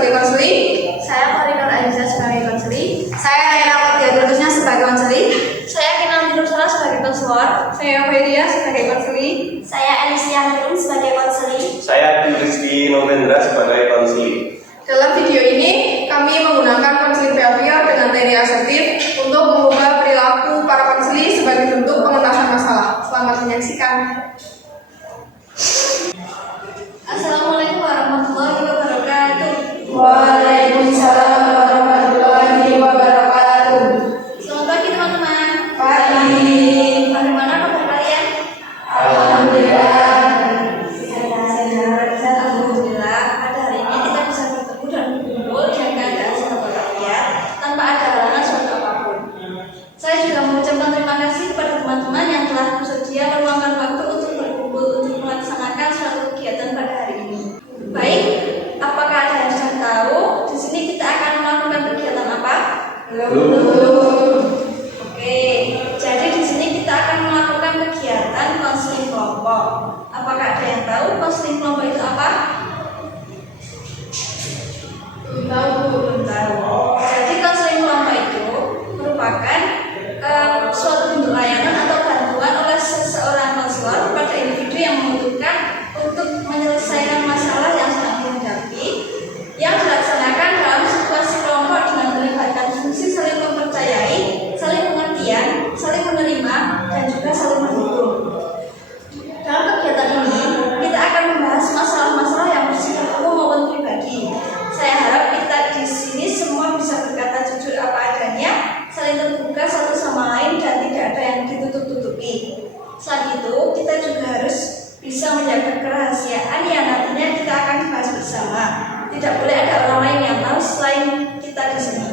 sebagai konseli. Saya Koridor Aiza sebagai konseli. Saya Aina Mutia sebagai konseli. Saya Kinanti Nursala sebagai konselor. Saya Fairia sebagai konseli. Saya Alicia Hanum sebagai konseli. Saya Rizky Novendra sebagai konseli. Dalam video ini, kami menggunakan konseling behavior dengan teknik asertif untuk mengubah perilaku para konseli sebagai bentuk pengentasan masalah. Selamat menyaksikan. Assalamualaikum warahmatullahi wabarakatuh. Waalaikumsalam warahmatullahi wabarakatuh. Selamat pagi teman-teman. Pagi. Bagaimana kabar kalian? Alhamdulillah. Alhamdulillah. Pada hari ini kita bisa bertemu dan berkumpul dengan keadaan sehat walafiat tanpa ada halangan suatu apapun. Saya juga mengucapkan terima kasih kepada teman-teman yang telah bersedia meluangkan waktu untuk berkumpul untuk melaksanakan suatu kegiatan pada hari ini. Baik, apakah ada yang sudah tahu di sini kita akan melakukan kegiatan apa? Oke, jadi di sini kita akan melakukan kegiatan konseling kelompok. Apakah ada yang tahu konseling kelompok itu apa? Belum tahu. Jadi konseling kelompok itu merupakan suatu bentuk layanan atau bantuan oleh seseorang konselor pada individu yang membutuhkan untuk menyelesaikan masalah yang sedang dihadapi, yang dilaksanakan dalam situasi kelompok dengan melibatkan fungsi saling mempercayai, saling pengertian, saling menerima, dan juga saling mendukung. Dalam kegiatan ini, kita akan membahas masalah-masalah yang bersifat umum maupun pribadi. Saya harap kita di sini semua bisa berkata jujur apa adanya, saling terbuka satu sama lain, dan tidak ada yang ditutup-tutupi. Selain itu, kita juga harus bisa menjaga kerahasiaan yang nantinya kita akan bahas bersama. Tidak boleh ada orang lain yang tahu selain kita di sini.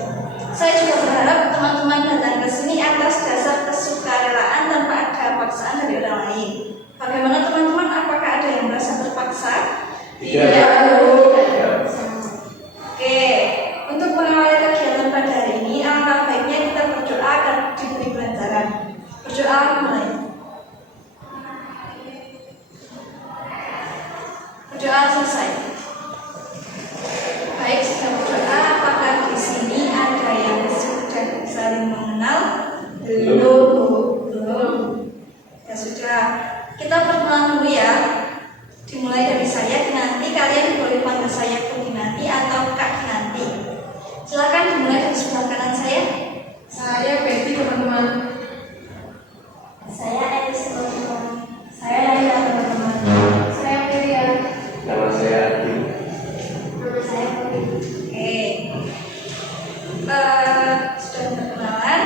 Saya juga berharap teman-teman datang ke sini atas dasar kesukarelaan tanpa ada paksaan dari orang lain. Bagaimana teman-teman? Apakah ada yang merasa terpaksa? Tidak. Oke, untuk mengawali kegiatan pada hari ini, alangkah baiknya kita berdoa agar diberi kelancaran. Berdoa mulai. Berdoa selesai. Baik, sudah berdoa. Apakah di sini ada yang sudah saling mengenal? Belum. Ya sudah. Kita perkenalan dulu ya. Dimulai dari saya, Kinanti. Kalian boleh panggil saya Bu Kinanti atau Kak Kinanti. Silakan dimulai dari sebelah kanan saya. Saya Betty, teman-teman. Saya Elis, teman-teman. Saya Laila, teman-teman. Saya Fairia. Nama saya Adi. Nama saya Putri. Oke. Sudah berkenalan.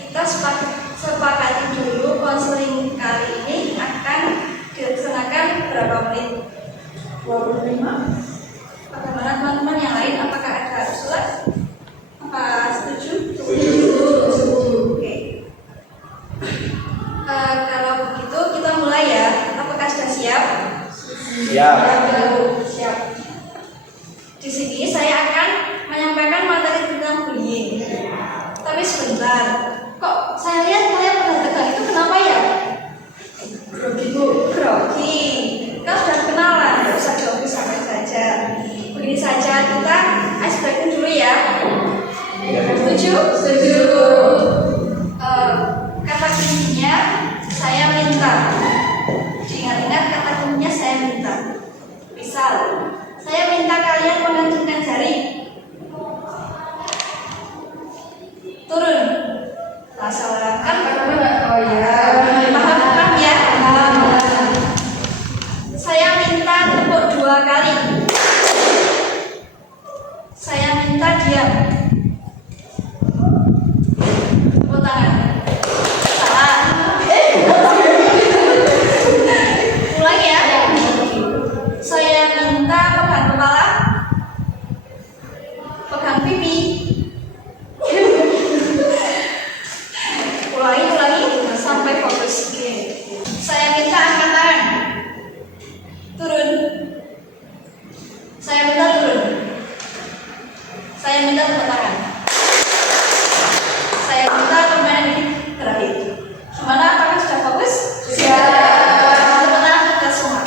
Kita sepakati dulu konseling kali ini akan dilaksanakan berapa menit? 25. Bagaimana teman-teman yang lain? Apakah ada usulan? Apa setuju? Oke. Kalau begitu kita mulai ya. Apakah sudah siap? Siap. Siap. Di sini saya akan menyampaikan materi tentang bullying. Tapi sebentar, kok saya lihat kalian pada tegang itu kenapa ya? Grogi Bu. Grogi. Kita sudah kenalan, tidak usah grogi sampai saja. Begini saja, kita ice breaking dulu ya. Setuju? Setuju. Kata kuncinya saya minta. Ingat-ingat kata kuncinya saya minta. Misal, saya minta kalian mengacungkan jari. Turun. Masalah kan? Oh ya. Paham ya? Saya minta tepuk 2 kali. Saya minta diam. Tepuk tangan. Salah. Ulang ya. Saya minta pegang kepala, pegang pipi. Ulangi sampai fokus. Saya minta angkat tangan. Turun. Saya minta turun. Saya minta tepuk tangan. Saya minta permainan ini berakhir. Gimana? Apakah sudah fokus? Sudah. Tepuk tangan kita semua.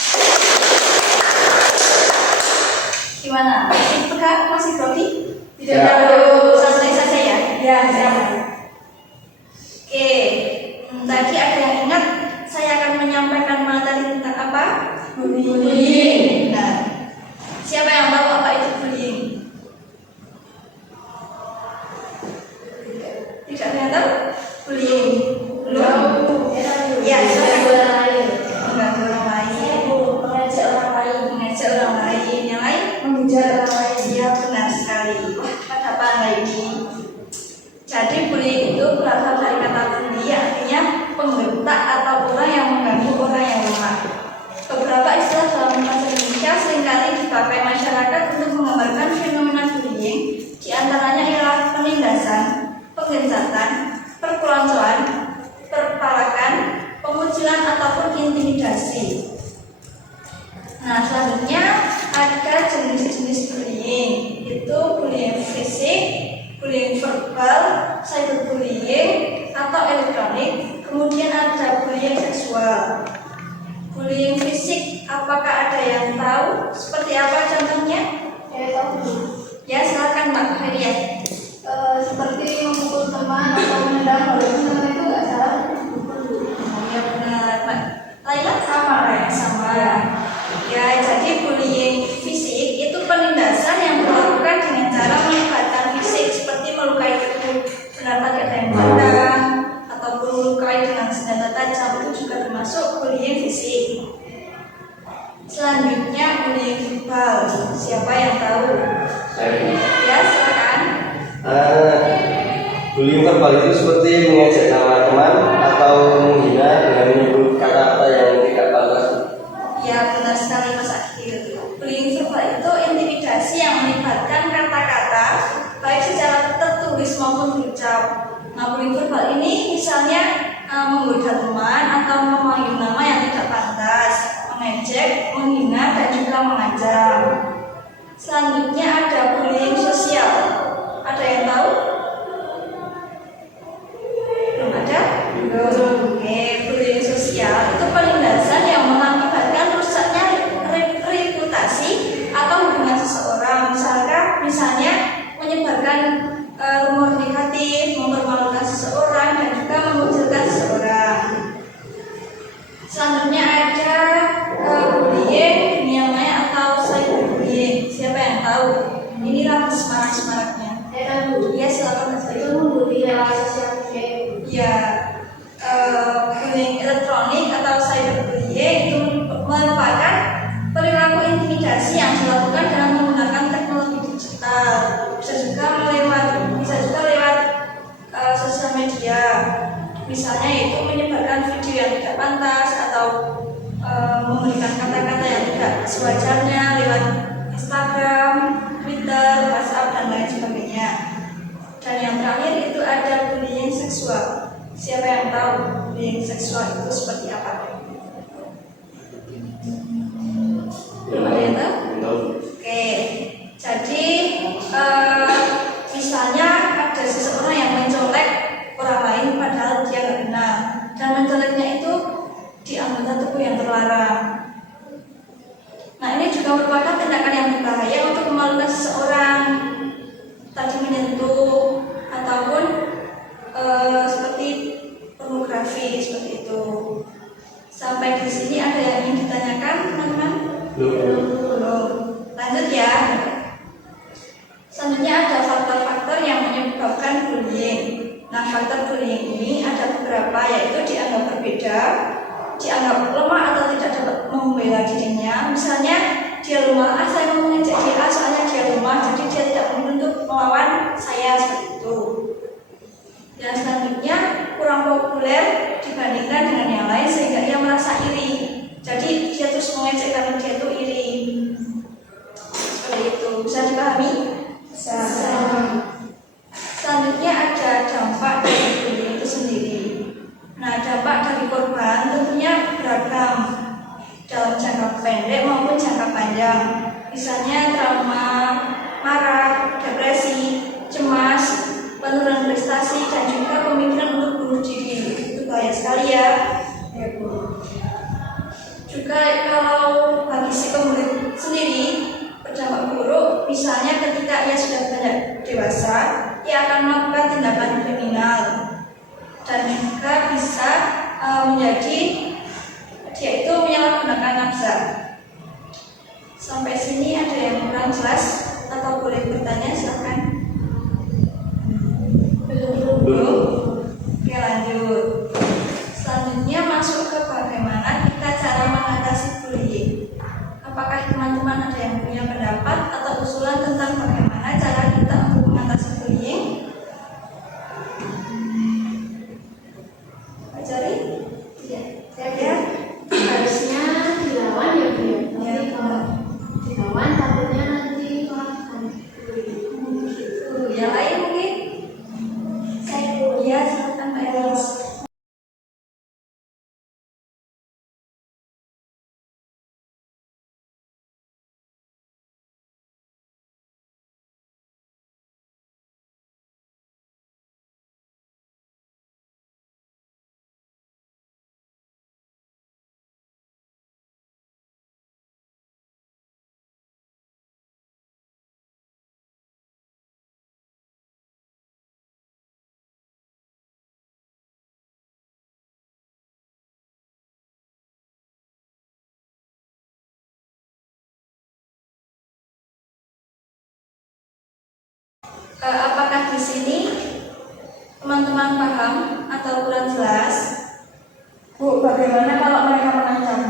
Gimana? apakah masih grogi? Tidak harus. Santai saja ya. Ya, siap. Oke, tadi ada yang ingat saya akan menyampaikan materi tentang apa? Bullying. Nah, siapa yang tahu apa itu bullying? Tidak ada yang tahu? Bullying. Belum? Ya, silakan. Mengganggu orang lain, mengejek orang lain, yang lain? Mengejar orang lain. Ya, benar sekali. Pada pandai ini. Jadi bullying itu berasal dari kata bully, artinya pembentak atau orang yang mengganggu orang yang lemah. Beberapa istilah dalam bahasa Indonesia seringkali dipakai masyarakat untuk menggambarkan fenomena bullying. Di antaranya ialah penindasan, penggencatan, perkeloncoan, perpalakan, pengucilan ataupun intimidasi. Nah, selanjutnya ada jenis-jenis bullying, itu bullying fisik, bullying verbal, cyberbullying atau elektronik. Kemudian ada bullying seksual. Bullying fisik, apakah ada yang tahu seperti apa contohnya? Saya tahu. Ya, silakan Mbak Hadiah. Seperti memukul teman atau menendang, kalau itu nggak salah. Ya benar, Mbak Laila Sama, ya. sama. Ya, jadi bullying fisik itu penindasan yang dilakukan dengan cara melibatkan fisik seperti melukai tubuh, benar tadi ada yang pandang ataupun melukai dengan senjata tajam, itu juga termasuk bullying fisik. Selanjutnya bullying verbal. Siapa yang tahu? Saya. Ya, silakan. Bullying verbal itu seperti mengejek nama teman atau menghina dengan menyebut kata-kata yang tidak pantas. Ya, benar sekali Mas Akhil. Bullying verbal itu intimidasi yang melibatkan kata-kata baik secara tertulis maupun berucap. Nah, bullying verbal ini misalnya menggoda teman atau memanggil nama yang tidak pantas, mengejek, menghina dan juga mengancam. Selanjutnya ada bullying sosial. Ada yang tahu? Belum ada? Oke, bullying sosial itu penindasan yang mengakibatkan rusaknya reputasi atau hubungan seseorang. Misalnya menyebarkan rumor negatif, mempermalukan seseorang dan juga mengucilkan seseorang. Selanjutnya ada bullying dunia maya atau cyberbullying. Siapa yang tahu? Inilah semarak-semaraknya. Ya, silakan Mas Bayu. Membuli lewat sosial media. Ya, bullying elektronik atau cyberbullying itu merupakan perilaku intimidasi yang dilakukan dengan menggunakan teknologi digital. Bisa juga lewat sosial media. Misalnya itu menyebarkan video yang tidak pantas atau memberikan kata-kata yang tidak sewajarnya lewat Instagram, Twitter, WhatsApp dan lain sebagainya. Dan yang terakhir itu ada bullying seksual. Siapa yang tahu bullying seksual itu seperti apa? Belum ada yang tahu? Oke, jadi misalnya ada seseorang yang mencolek orang lain padahal dia nggak kenal, dan mencoleknya itu di anggota tubuh yang terlarang. Nah, ini juga merupakan tindakan yang berbahaya untuk memalukan seseorang, tadi menyentuh ataupun seperti pornografi seperti itu. Sampai di sini ada yang ingin ditanyakan, teman-teman? Belum. Lanjut ya. Selanjutnya ada faktor-faktor yang menyebabkan bullying. Nah, faktor bullying ini ada beberapa, yaitu dianggap berbeda, dianggap lemah atau tidak dapat membela dirinya. Misalnya dia lemah, saya mau mengejek dia soalnya dia lemah, jadi dia tidak mungkin untuk melawan saya, seperti itu. Dan selanjutnya kurang populer dibandingkan dengan yang lain sehingga ia merasa iri. Jadi dia terus mengejek karena dia itu iri. Seperti itu. Bisa dipahami? Bisa. Selanjutnya ada dampak dari bullying itu sendiri. Nah, dampak dari korban tentunya beragam dalam jangka pendek maupun jangka panjang. Misalnya trauma, marah, depresi, cemas, penurunan prestasi dan juga pemikiran untuk bunuh diri. Itu bahaya sekali ya. Juga kalau bagi si pembuli sendiri berdampak buruk, misalnya dewasa, ia akan melakukan tindakan kriminal dan juga bisa menjadi dia itu menyalahgunakan nafsa. Sampai sini ada yang kurang jelas atau boleh bertanya, silakan. Belum. Oke, lanjut. Selanjutnya masuk ke bagaimana kita cara mengatasi bullying. Apakah teman-teman ada yang punya pendapat atau usulan tentang bagaimana cara kita untuk mengatasi bullying? Pak Jari? Ya, saya kira harusnya dilawan ya Bu ya. Tapi kalau dilawan takutnya nanti akan Yang lain mungkin? saya Ya, silakan Pak Elis. Apakah di sini teman-teman paham atau kurang jelas? Bu, bagaimana kalau mereka mengancam?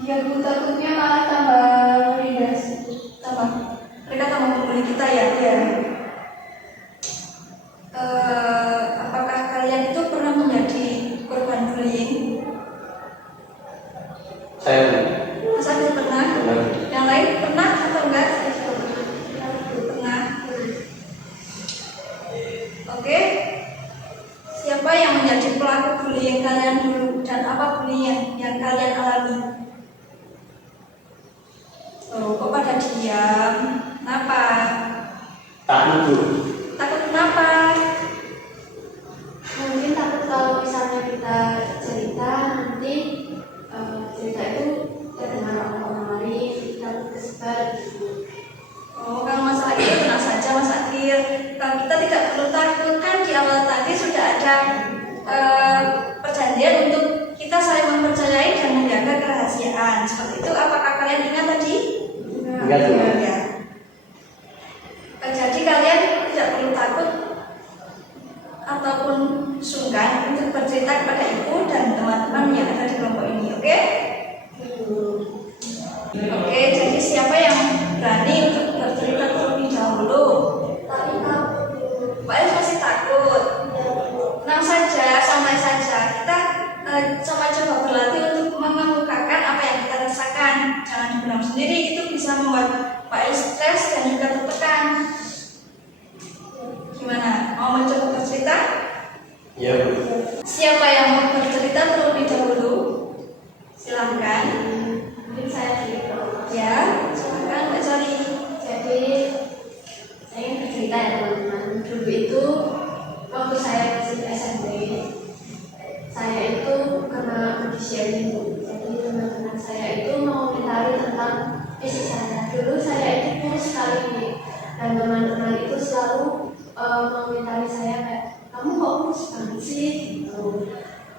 ya Bu, takutnya malah tambah rindas. Apa? Mereka tak membuli kita ya? Ya, Apakah kalian itu pernah menjadi korban bullying? Saya Mas Adil pernah? benar. Yang lain pernah atau enggak? Pernah. Oke. Siapa yang menjadi pelaku bullying kalian dulu dan apa bullying yang kalian alami? Oh, kok pada diam? Kenapa? Takut Bu. Takut kenapa? mungkin takut kalau misalnya kita cerita nanti cerita itu terdengar orang lain, kita kesebar gitu. Oh, kalau masalah itu tenang saja Mas Akil. Kalau kita tidak perlu takut, kan di awal tadi sudah ada perjanjian untuk kita saling mempercayai dan menjaga kerahasiaan. Seperti itu, apakah kalian ingat tadi? Ingat Bu. Ya. Jadi kalian tidak perlu takut ataupun sungkan untuk bercerita kepada ibu dan teman-teman yang ada di kelompok ini, oke? Oke, jadi siapa yang berani untuk bercerita terlebih dahulu? Tapi takut Mbak Els masih takut. Tenang saja, santai saja. Kita sama coba berlatih untuk mengemukakan apa yang kita rasakan. Jangan dipendam sendiri, itu bisa membuat Mbak Els stres dan juga tertekan. Gimana? Mau mencoba bercerita? Iya Bu. Siapa yang mau bercerita terlebih dahulu? Silahkan. mungkin saya dulu. Ya, silahkan Mbak Sari. Jadi saya ingin bercerita ya teman-teman. Dulu itu waktu saya masih SMP, saya itu kena body shaming. Jadi teman-teman saya itu mengomentari tentang fisik saya. Dulu saya itu kurus sekali nih, dan teman-teman itu selalu mengomentari saya kayak, kamu kok kurus banget sih? Gitu.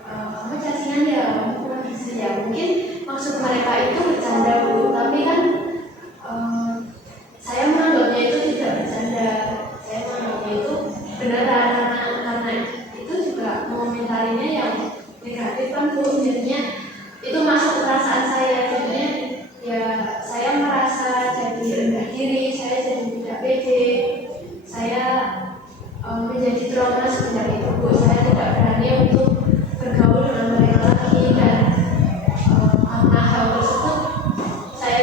Kamu cacingan ya, kamu kurang gizi ya. Mungkin maksud mereka itu bercanda Bu, tapi kan saya menganggapnya itu tidak bercanda. Saya menganggapnya itu beneran karena itu juga mengomentarinya yang negatif kan Bu. Jadinya itu masuk perasaan saya. Jadinya ya saya merasa jadi rendah diri, saya jadi tidak pede, saya menjadi trauma semenjak itu Bu. Saya tidak berani untuk bergaul dengan mereka lagi, dan karena hal tersebut saya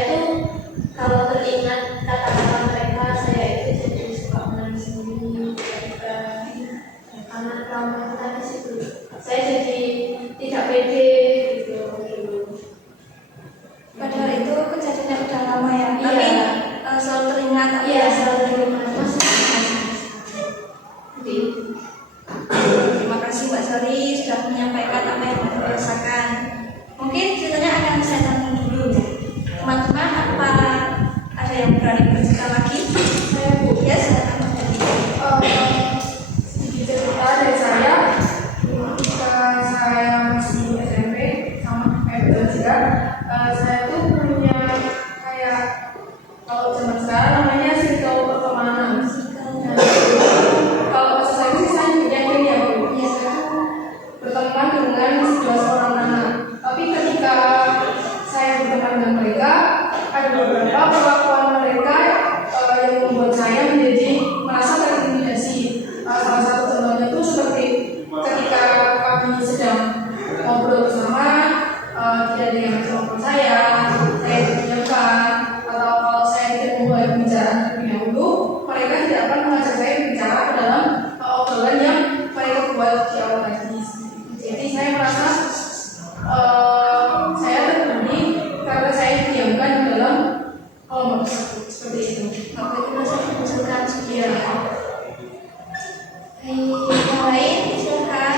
mengajak saya bicara ke dalam obrolan yang mereka buat di awal tadi. Jadi saya merasa saya terbebani karena saya didiamkan di dalam kelompok tersebut, seperti itu. Waktu itu merasa dibosankan. Iya. Yang lain silakan.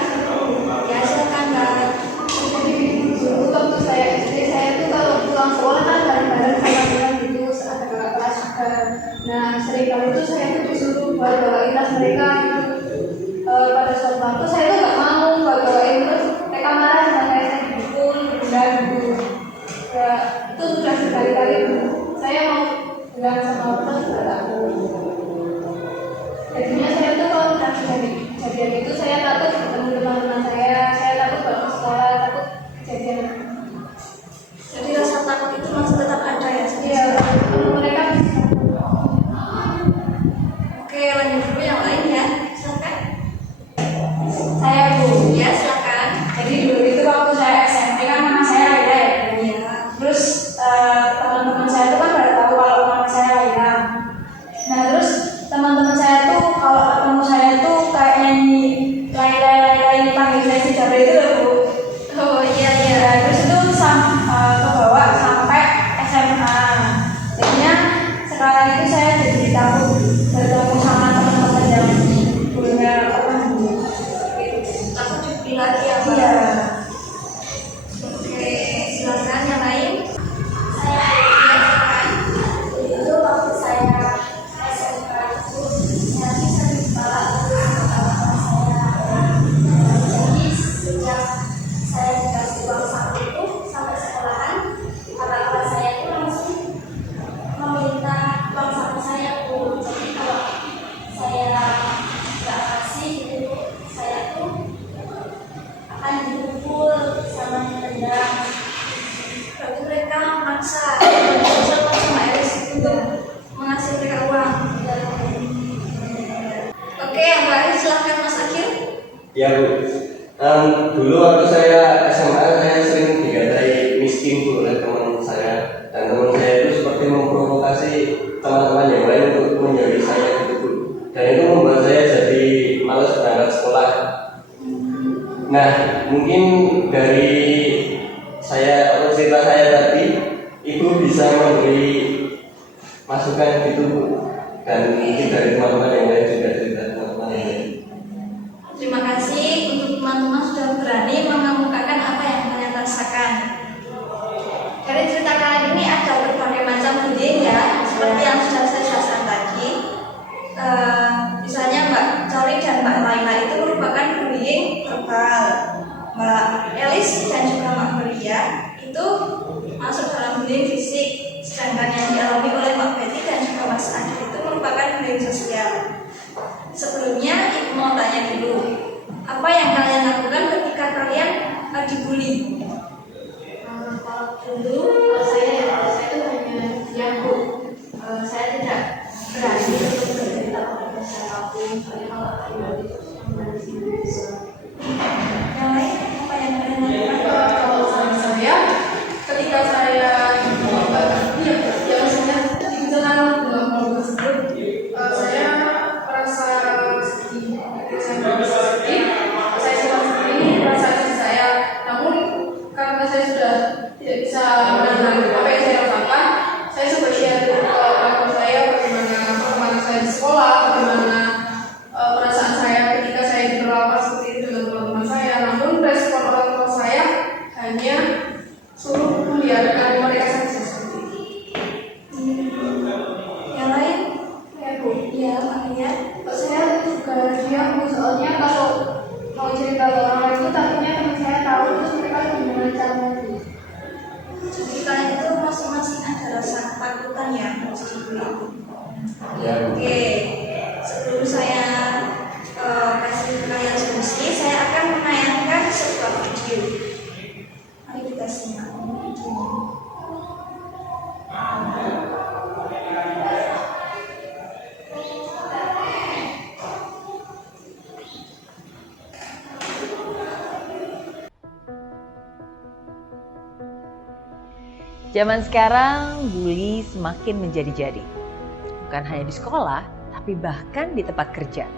Ya silakan Mbak. Dulu waktu saya SD, saya tuh kalau pulang sekolah kan bareng-bareng sama teman gitu, ada kakak kelas juga. Nah, seringkali itu saya tuh disuruh buat bawain tas mereka gitu. Pada suatu waktu saya tuh nggak mau buat bawain, terus mereka marah sama saya dipukul, didenda gitu. Ya, itu sudah berkali-kali saya mau bilang sama teman nggak takut. Jadinya saya tuh kalau udah kejadian itu saya takut ketemu teman-teman saya takut banget sekolah, takut kejadian. Jadi rasa takut itu masih tetap ada ya? Iya, mereka bisa. Oke, lanjut dulu yang lain ya. Silakan. Saya Bu. Ya silakan. Jadi dulu itu waktu saya SMP kan nama saya Aida ya. Ya. Terus teman-teman saya tuh kan pada tahu kalau nama saya Aida. Nah terus teman-teman saya tuh kalau ketemu saya tuh kayak nyanyi lay panggil saya si Jabri itu loh Bu. Oh iya iya. Ya, terus itu kebawa sampai SMA. Jadinya sekarang itu saya jadi takut bertemu sama teman-teman yang dulunya pernah gitu. Takut dibully lagi ya Mbak? Iya. Oke, silakan yang lain. Saya Silakan. itu waktu saya SMK itu saya bisa kepala jadi sejak saya dikasih uang saku itu sampai sekolahan kakak-kakak saya itu langsung meminta uang saku saya Bu. Jadi kalau saya nggak kasih gitu saya tuh akan dipukul sama ditendang. Berarti mereka memaksa sama Elis untuk mengasih mereka uang. Oke, yang lain silakan Mas Akhil. Ya Bu, dulu waktu saya SMA saya sering dikatai miskin Bu oleh teman saya, dan teman saya itu seperti memprovokasi teman-teman yang lain untuk menjauhi saya gitu Bu, dan itu membuat saya jadi malas berangkat sekolah. Nah mungkin dari saya atau cerita saya tadi Ibu bisa memberi masukan gitu Bu, dan mungkin dari teman-teman yang lain juga cerita teman-teman yang lain. Terima kasih untuk teman-teman sudah berani mengemukakan apa yang kalian rasakan. Dari cerita kalian ini ada berbagai macam bullying ya, seperti yang sudah saya jelaskan tadi. Misalnya Mbak Coli dan Mbak Laila itu merupakan bullying verbal. Mbak Elis dan juga Mbak Maria itu masuk dalam bullying fisik, sedangkan yang dialami oleh Mbak Betty dan juga Mas Adi itu merupakan bullying sosial. Sebelumnya Ibu mau tanya dulu, apa yang kalian lakukan ketika kalian dibully? Kalau dulu saya itu hanya diam Bu. Saya tidak berani untuk bercerita kepada siapapun. Soalnya kalau pribadi itu bisa. Yang lain apa yang kalian lakukan? Kalau saya ketika saya ya maksudnya dikenal dalam kelompok tersebut, saya merasa sedih. Saya merasa sedih. Saya seperti ini merasa sedih saya. Namun karena saya sudah tidak bisa menahan apa yang saya rasakan, saya coba share ke orang tua saya bagaimana perkembangan saya di sekolah, bagaimana perasaan saya ketika saya diperlakukan seperti itu dengan teman-teman saya. Namun respon orang tua saya hanya suruh membiarkan mereka saja seperti itu. Yang lain? Ya Bu. Ya, Mbak Lia. Saya juga diam Bu. Soalnya kalau mau cerita ke orang lain itu takutnya teman saya tahu terus mereka lebih mengancam lagi. Jadi kalian itu masing-masing ada rasa ketakutan ya harus dibully. Ya Bu. Oke, sebelum saya kasih kalian solusi, saya akan menayangkan sebuah video. Mari kita simak videonya. Zaman sekarang bully semakin menjadi-jadi. Bukan hanya di sekolah, tapi bahkan di tempat kerja.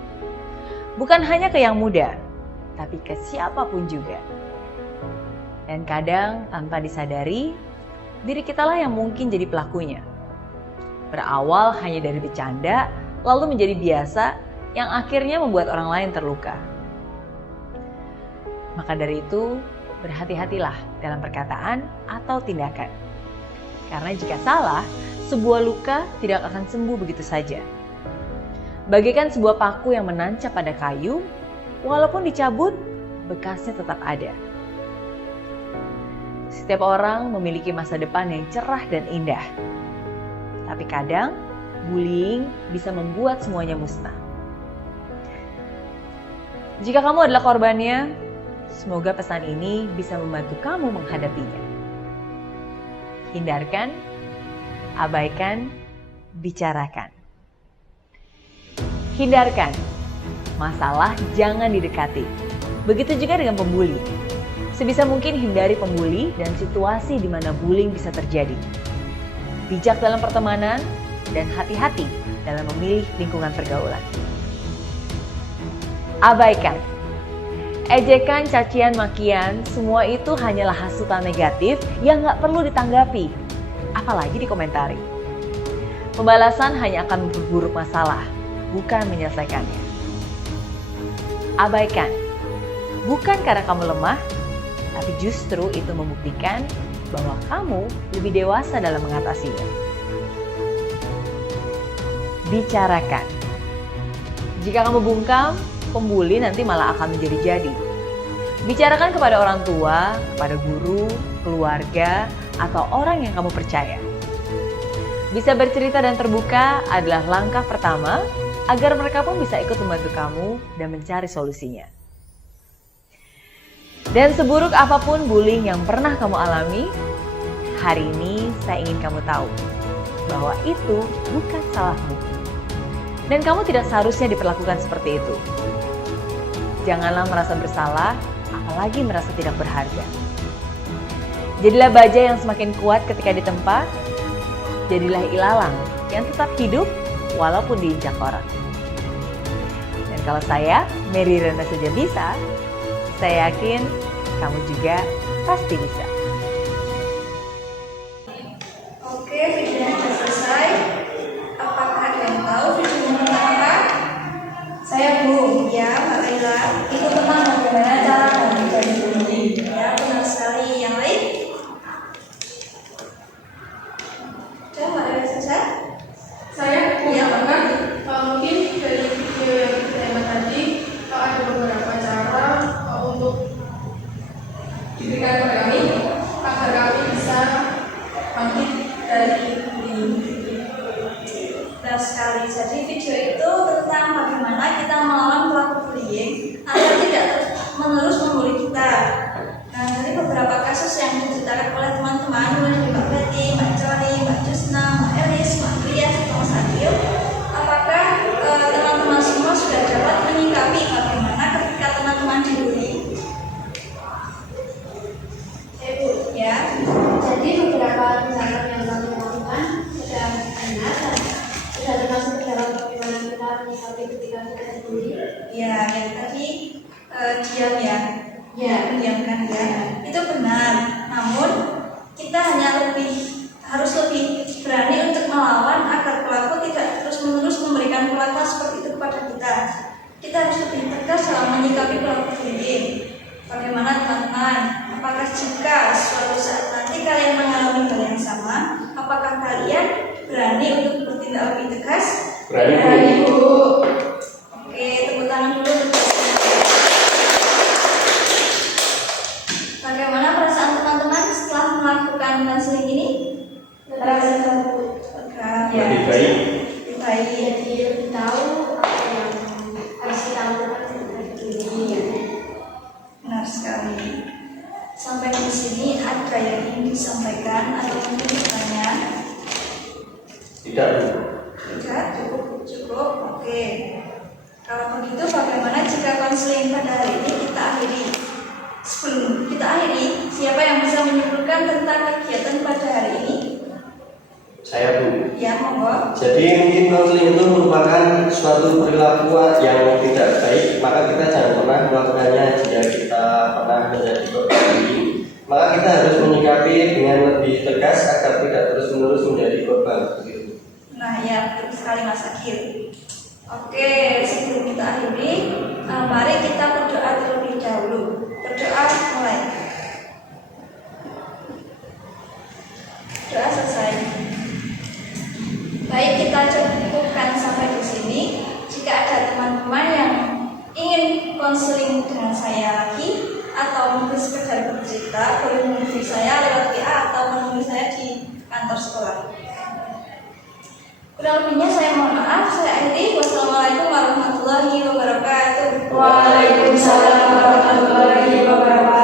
Bukan hanya ke yang muda, tapi ke siapapun juga. Dan kadang tanpa disadari, diri kitalah yang mungkin jadi pelakunya. Berawal hanya dari bercanda, lalu menjadi biasa yang akhirnya membuat orang lain terluka. Maka dari itu, berhati-hatilah dalam perkataan atau tindakan. Karena jika salah, sebuah luka tidak akan sembuh begitu saja. Bagaikan sebuah paku yang menancap pada kayu, walaupun dicabut, bekasnya tetap ada. Setiap orang memiliki masa depan yang cerah dan indah. Tapi kadang, bullying bisa membuat semuanya musnah. Jika kamu adalah korbannya, semoga pesan ini bisa membantu kamu menghadapinya. Hindarkan, abaikan, bicarakan. Hindarkan, masalah jangan didekati. Begitu juga dengan pembuli. Sebisa mungkin hindari pembuli dan situasi di mana bullying bisa terjadi. Bijak dalam pertemanan dan hati-hati dalam memilih lingkungan pergaulan. Abaikan. Ejekan, cacian, makian, semua itu hanyalah hasutan negatif yang gak perlu ditanggapi, apalagi dikomentari. Pembalasan hanya akan memperburuk masalah, bukan menyelesaikannya. Abaikan. Bukan karena kamu lemah, tapi justru itu membuktikan bahwa kamu lebih dewasa dalam mengatasinya. Bicarakan. Jika kamu bungkam, pembuli nanti malah akan menjadi-jadi. Bicarakan kepada orang tua, kepada guru, keluarga, atau orang yang kamu percaya. Bisa bercerita dan terbuka adalah langkah pertama agar mereka pun bisa ikut membantu kamu dan mencari solusinya. Dan seburuk apapun bullying yang pernah kamu alami, hari ini saya ingin kamu tahu bahwa itu bukan salahmu. Dan kamu tidak seharusnya diperlakukan seperti itu. Janganlah merasa bersalah, apalagi merasa tidak berharga. Jadilah baja yang semakin kuat ketika ditempa. Jadilah ilalang yang tetap hidup walaupun diinjak orang. Dan kalau saya, Mary Rana saja bisa, saya yakin kamu juga pasti bisa. Oke, videonya sudah selesai. Apakah ada yang tahu videonya tentang apa? Saya Bu. Ya, Mbak Laila. Itu tentang bagaimana cara menghindari bullying. Ya, benar sekali. Yang lain? Sudah, Mbak Laila selesai? Saya punya pernah mungkin dari video yang kita tadi ada beberapa cara untuk diberikan kepada kami agar kami bisa bangkit dari bullying. Benar sekali. Jadi video itu tentang bagaimana kita melawan pelaku bullying agar tidak terus-menerus membuli kita. Nah, dari beberapa kasus yang diceritakan oleh teman-teman, mulai dari Mbak Betty, Mbak Joni, Mbak Jusna, Mbak Elis, Mbak Ria, Mbak Sadio, apakah teman-teman semua sudah dapat menyikapi bagaimana ketika teman-teman dibully? Bu, ya. Jadi beberapa tindakan yang kami lakukan sudah benar dan sudah termasuk ke dalam bagaimana kita menyikapi ketika kita dibully. Ya, yang tadi diam ya. Ya. Mendiamkan ya. Itu benar. Namun kita harus lebih berani untuk melawan agar pelaku tidak terus-menerus memberikan perlakuan seperti itu kepada kita. Kita harus lebih tegas dalam menyikapi pelaku bullying. Bagaimana teman-teman? Apakah jika suatu saat nanti kalian mengalami hal yang sama, apakah kalian berani untuk bertindak lebih tegas? Berani, Bu. Oke, tepuk tangan dulu untuk bagaimana perasaan teman-teman setelah melakukan konseling ini? Terasa Lega, ya. Lebih baik. Lebih baik. jadi lebih tahu apa yang harus kita lakukan ketika dibully. Benar sekali. Sampai di sini ada yang ingin disampaikan atau mungkin bertanya? Tidak, Bu. Tidak, cukup. Oke. Kalau begitu, bagaimana jika konseling pada hari ini kita akhiri? Sebelum kita akhiri, siapa yang bisa menyimpulkan tentang kegiatan pada hari ini? Saya, Bu. Ya, monggo. Jadi mungkin konseling itu merupakan suatu perilaku yang tidak baik, maka kita jangan pernah melakukannya. Jika kita pernah menjadi korban bullying, maka kita harus menyikapi dengan lebih tegas agar tidak terus-menerus menjadi korban. Begitu. Nah, ya, betul sekali Mas Akhil. Oke, sebelum kita akhiri, mari kita berdoa terlebih dahulu. Berdoa mulai. Doa selesai. Baik, kita cukupkan sampai di sini. Jika ada teman-teman yang ingin konseling dengan saya lagi atau mungkin sekedar bercerita, boleh menghubungi saya lewat WA atau menemui saya di kantor sekolah. Kurang lebihnya saya mohon maaf. Saya akhiri. Wassalamualaikum warahmatullahi wabarakatuh. Waalaikumsalam warahmatullahi wabarakatuh.